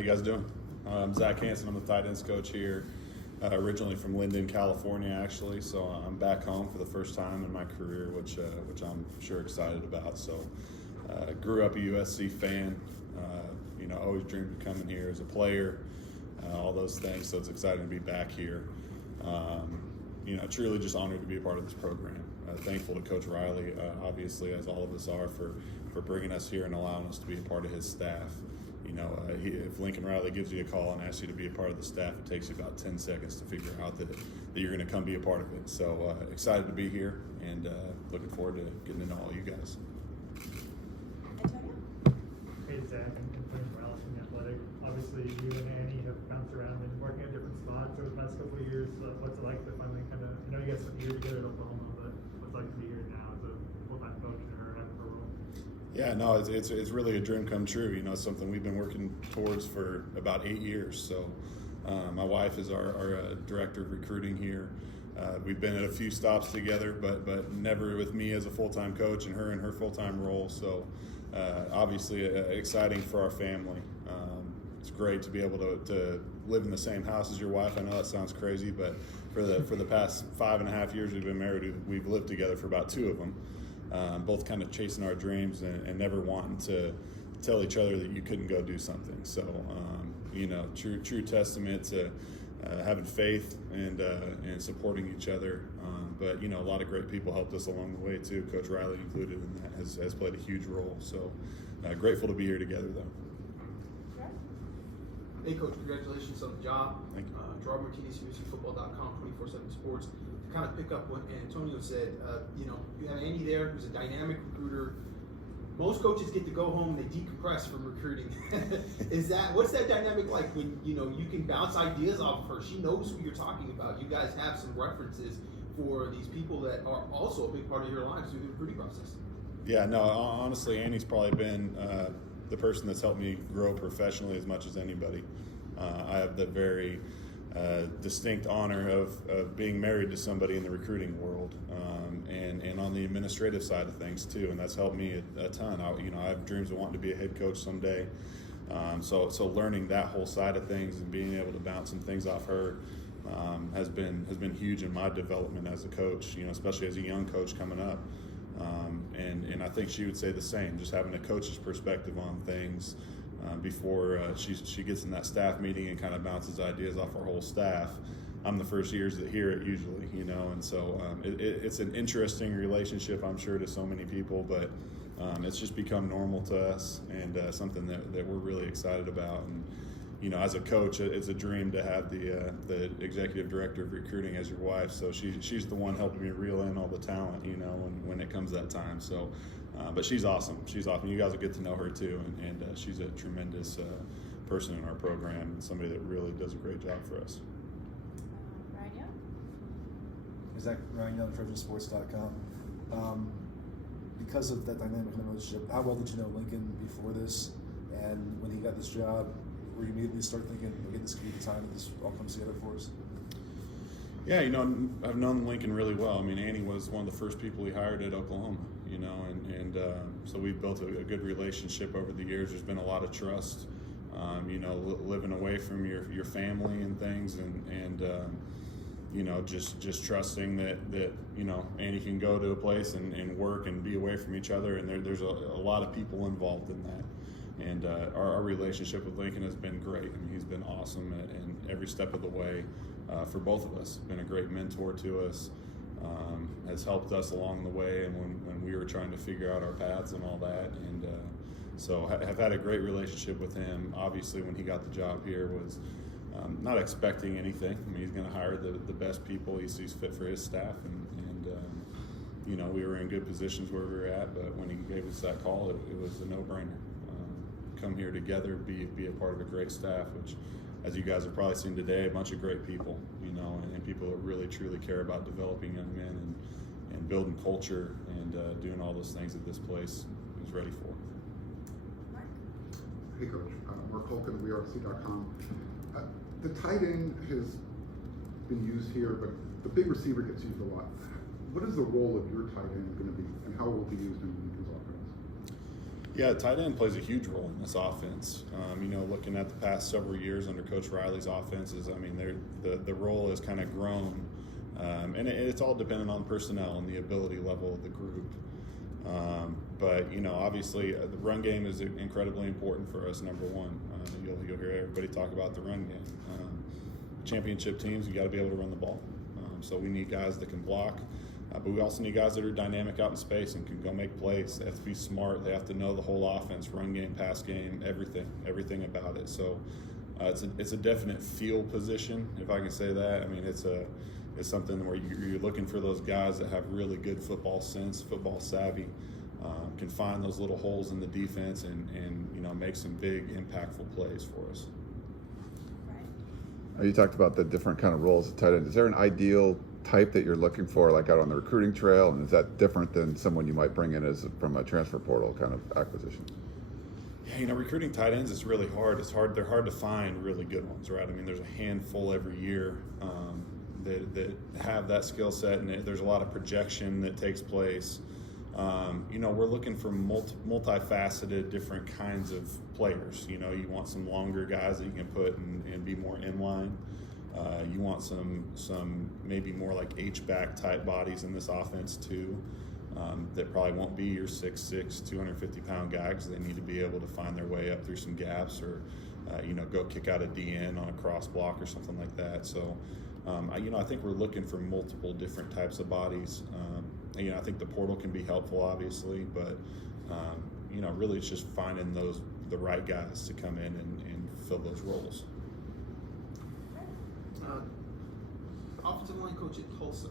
How you guys doing? I'm Zach Hanson. I'm the tight ends coach here, originally from Linden, California, actually. So I'm back home for the first time in my career, which I'm sure excited about. So grew up a USC fan. Always dreamed of coming here as a player, all those things. So it's exciting to be back here. Truly just honored to be a part of this program. Thankful to Coach Riley, obviously, as all of us are, for bringing us here and allowing us to be a part of his staff. If Lincoln Riley gives you a call and asks you to be a part of the staff, it takes you about 10 seconds to figure out that you're going to come be a part of it. So excited to be here and looking forward to getting to know all you guys. Antonio? Hey, Zach, and Coach Morales from The Athletic. Obviously, you and Annie have bounced around and working at different spots over the past couple of years. What's it like to finally I know you guys spent a year together at Oklahoma, but what's it like to be here now as a full-time coach in her role? Yeah, no, it's really a dream come true. It's something we've been working towards for about 8 years. So my wife is our director of recruiting here. We've been at a few stops together, but never with me as a full-time coach and her in her full-time role. So obviously exciting for our family. It's great to be able to live in the same house as your wife. I know that sounds crazy, but for the past 5.5 years we've been married, we've lived together for about 2 of them. Both kind of chasing our dreams and never wanting to tell each other that you couldn't go do something. So, true testament to having faith and supporting each other. But a lot of great people helped us along the way too. Coach Riley included in that has played a huge role. So, grateful to be here together though. Hey, Coach, congratulations on the job. Thank you. Gerard Martinez, USCFootball.com, 24/7 Sports. To kind of pick up what Antonio said, you have Andy there, who's a dynamic recruiter. Most coaches get to go home and they decompress from recruiting. What's that dynamic like when you can bounce ideas off of her? She knows who you're talking about. You guys have some references for these people that are also a big part of your lives through the recruiting process. Yeah, no, honestly, Annie's probably been the person that's helped me grow professionally as much as anybody. I have the very distinct honor of being married to somebody in the recruiting world, and on the administrative side of things too, and that's helped me a ton. I have dreams of wanting to be a head coach someday. So learning that whole side of things and being able to bounce some things off her has been huge in my development as a coach. Especially as a young coach coming up. And I think she would say the same, just having a coach's perspective on things before she gets in that staff meeting and kind of bounces ideas off our whole staff. I'm the first ears that hear it usually, and so it's an interesting relationship, I'm sure, to so many people, but it's just become normal to us and something that we're really excited about. And as a coach, it's a dream to have the executive director of recruiting as your wife. So she's the one helping me reel in all the talent, when it comes that time. So, but she's awesome. She's awesome. You guys will get to know her too, and she's a tremendous person in our program and somebody that really does a great job for us. Ryan Young? Zach, Ryan Young, Trojans.com. Because of that dynamic relationship, how well did you know Lincoln before this? And when he got this job, were you immediately start thinking, okay, this could be the time that this all comes together for us? Yeah, I've known Lincoln really well. I mean, Annie was one of the first people he hired at Oklahoma, and so we've built a good relationship over the years. There's been a lot of trust, living away from your family and things, and just trusting that Annie can go to a place and work and be away from each other, and there's a lot of people involved in that. And our relationship with Lincoln has been great. I mean, he's been awesome in every step of the way for both of us. Been a great mentor to us, has helped us along the way, and when we were trying to figure out our paths and all that. And so have had a great relationship with him. Obviously, when he got the job here, was not expecting anything. I mean, he's going to hire the best people he sees fit for his staff, and we were in good positions where we were at. But when he gave us that call, it was a no-brainer. Come here together, be a part of a great staff, which, as you guys have probably seen today, a bunch of great people, and people that really truly care about developing young men and building culture and doing all those things that this place is ready for. Mark? Hey, Coach. Mark Holkin, WeRC.com. The tight end has been used here, but the big receiver gets used a lot. What is the role of your tight end going to be, and how will it be used in Lincoln's offense? Yeah, tight end plays a huge role in this offense. Looking at the past several years under Coach Riley's offenses, I mean, the role has kind of grown, and it's all dependent on personnel and the ability level of the group. But obviously, the run game is incredibly important for us. Number one, you'll hear everybody talk about the run game. Championship teams, you got to be able to run the ball. So we need guys that can block. But we also need guys that are dynamic out in space and can go make plays. They have to be smart. They have to know the whole offense, run game, pass game, everything about it. So it's a definite field position, if I can say that. I mean, it's something where you're looking for those guys that have really good football sense, football savvy, can find those little holes in the defense and make some big, impactful plays for us. Right. You talked about the different kind of roles at tight end. Is there an ideal type that you're looking for, like out on the recruiting trail, and is that different than someone you might bring in from a transfer portal kind of acquisition? Yeah, recruiting tight ends is really hard. They're hard to find really good ones, right? I mean, there's a handful every year that have that skill set, and there's a lot of projection that takes place. We're looking for multifaceted, different kinds of players. You want some longer guys that you can put and be more inline. You want some maybe more like H-back type bodies in this offense too, that probably won't be your 6'6", 250-pound guy, because they need to be able to find their way up through some gaps or, go kick out a DN on a cross block or something like that. So, I think we're looking for multiple different types of bodies. I think the portal can be helpful, obviously, but, really it's just finding the right guys to come in and fill those roles. Offensive line coach at Tulsa,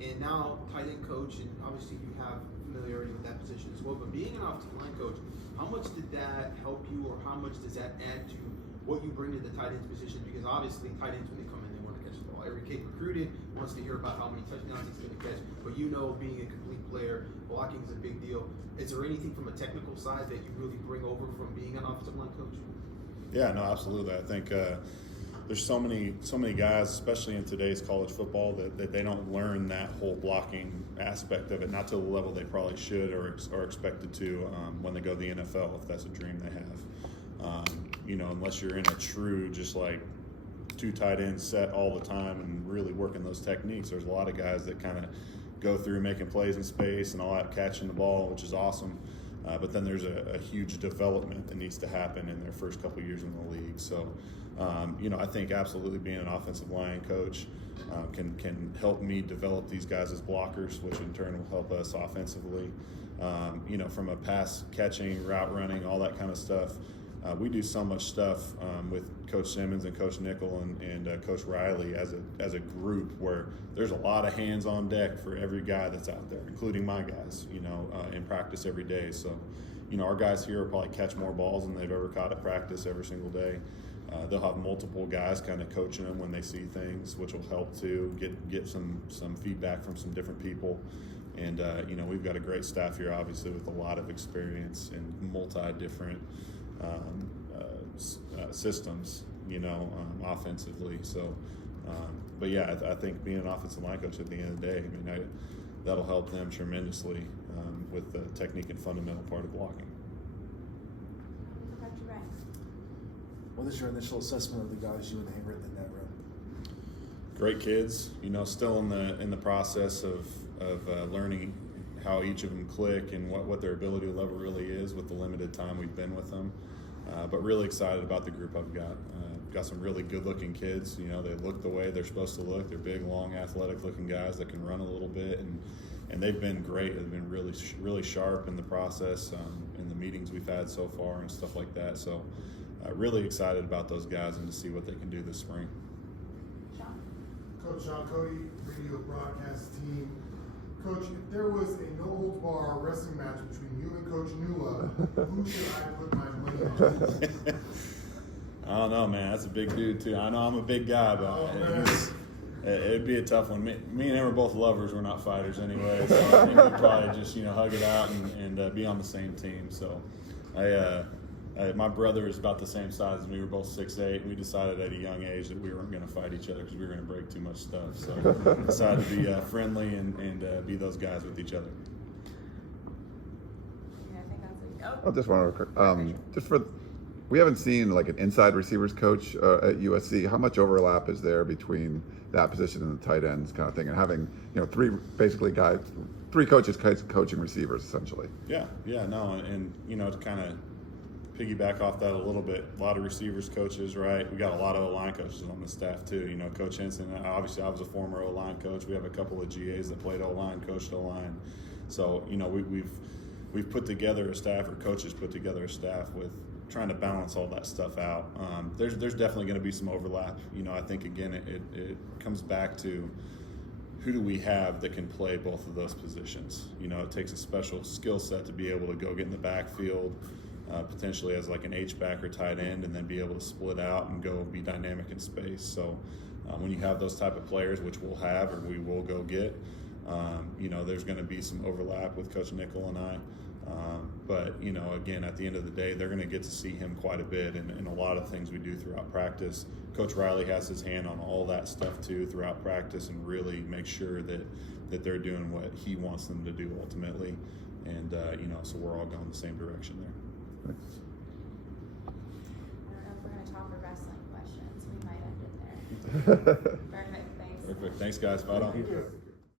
and now tight end coach, and obviously you have familiarity with that position as well. But being an offensive line coach, how much did that help you, or how much does that add to what you bring to the tight end position? Because obviously tight ends, when they come in, they want to catch the ball. Every kid recruited wants to hear about how many touchdowns he's going to catch, but being a complete player, blocking is a big deal. Is there anything from a technical side that you really bring over from being an offensive line coach? Yeah, no, absolutely. I think there's so many guys, especially in today's college football, that they don't learn that whole blocking aspect of it, not to the level they probably should or are expected to when they go to the NFL, if that's a dream they have. Unless you're in a true just like two tight end set all the time and really working those techniques, there's a lot of guys that kind of go through making plays in space and all that, catching the ball, which is awesome. But then there's a huge development that needs to happen in their first couple years in the league. So, I think absolutely being an offensive line coach can help me develop these guys as blockers, which in turn will help us offensively. From a pass catching, route running, all that kind of stuff. We do so much stuff with Coach Simmons and Coach Nickel and Coach Riley as a group, where there's a lot of hands on deck for every guy that's out there, including my guys, in practice every day. So, our guys here will probably catch more balls than they've ever caught at practice every single day. They'll have multiple guys kind of coaching them when they see things, which will help to get some feedback from some different people. And, we've got a great staff here, obviously, with a lot of experience in multi-different systems, offensively. So, but yeah, I think being an offensive line coach at the end of the day, that'll help them tremendously with the technique and fundamental part of blocking. What about you, Ryan? What is your initial assessment of the guys you inherit in that room? Great kids, still in the process of learning how each of them click and what their ability level really is with the limited time we've been with them. But really excited about the group I've got. Got some really good-looking kids. They look the way they're supposed to look. They're big, long, athletic-looking guys that can run a little bit, and they've been great. They've been really, really sharp in the process, in the meetings we've had so far and stuff like that. So, really excited about those guys and to see what they can do this spring. Sean? Coach Sean Cody, radio broadcast team. Coach, if there was a no-holds-bar wrestling match between you and Coach Nula, who should I put my money on? I don't know, man. That's a big dude, too. I know I'm a big guy, but it'd be a tough one. Me and him are both lovers. We're not fighters anyway, so I think we'd probably just, hug it out and be on the same team. So my brother is about the same size as me. We're both 6'8". We decided at a young age that we weren't going to fight each other because we were going to break too much stuff. So decided to be friendly and be those guys with each other. Yeah, I think that's Oh, just one other just for, we haven't seen like an inside receivers coach at USC. How much overlap is there between that position and the tight ends kind of thing, and having three coaches coaching receivers essentially? Yeah, no, and to kind of piggyback off that a little bit, a lot of receivers coaches, right? We got a lot of O-line coaches on the staff too. Coach Hanson, obviously I was a former O-line coach. We have a couple of GAs that played O-line, coached O-line. So we've put together a staff, or coaches put together a staff with trying to balance all that stuff out. There's definitely going to be some overlap. I think again it comes back to who do we have that can play both of those positions. It takes a special skill set to be able to go get in the backfield, potentially as like an H-back or tight end, and then be able to split out and go be dynamic in space. So when you have those type of players, which we'll have or we will go get, there's going to be some overlap with Coach Nickel and I. But again, at the end of the day, they're going to get to see him quite a bit in a lot of things we do throughout practice. Coach Riley has his hand on all that stuff too throughout practice, and really make sure that they're doing what he wants them to do ultimately. And so we're all going the same direction there. I don't know if we're going to talk for wrestling questions. We might end it there. Perfect. Thanks. Perfect. Thanks, guys. Fight on. Thank you.